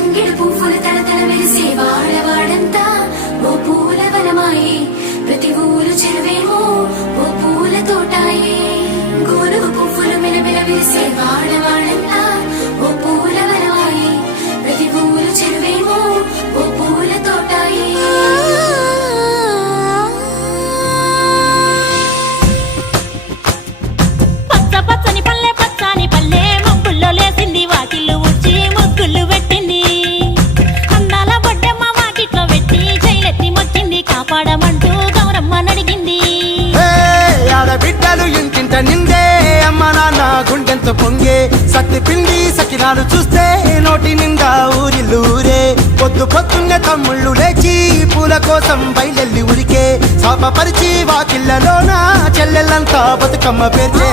తంగిడు పువ్వులు తలతల మెరిసే వాడవాడంతా ఓ పూల వనమాయే, ప్రతి ఊరు చెరువేమో ఓ పూల తోటాయే. గోరుగు పువ్వులు మిలమిల విరిసే వాడవాడంతా ఓ పూల వనమాయే, ప్రతి ఊరు చెరువేమో ఓ పూల తోటాయే. పచ్చ పచ్చని పల్లె పచ్చని పల్లె మబ్బుల్లో లేసింది, వాకిళ్ళు ఊడ్చి ముగ్గులు పెట్టింది. అందాల బొడ్డమ్మ వాకిట్లో పెట్టి జైలెత్తి మొక్కింది, కాపాడమంటూ గౌరమ్మ నడిగింది. ఆడబిడ్డలు ఇంటింట నిందే, అమ్మ నాన్న గుండెంతో పొంగే. సత్తి పిండి సకినాలు చూస్తే నోటి నిండా ఊరిల్లూరే. పొద్దు పొద్దున్నే తమ్ముళ్ళు లేచి పూల కోసం బయలెల్లి ఉరికే. శాపపరిచి వాకిళ్ళలోన చెల్లెళ్ళంతా బతుకమ్మ పేర్చే.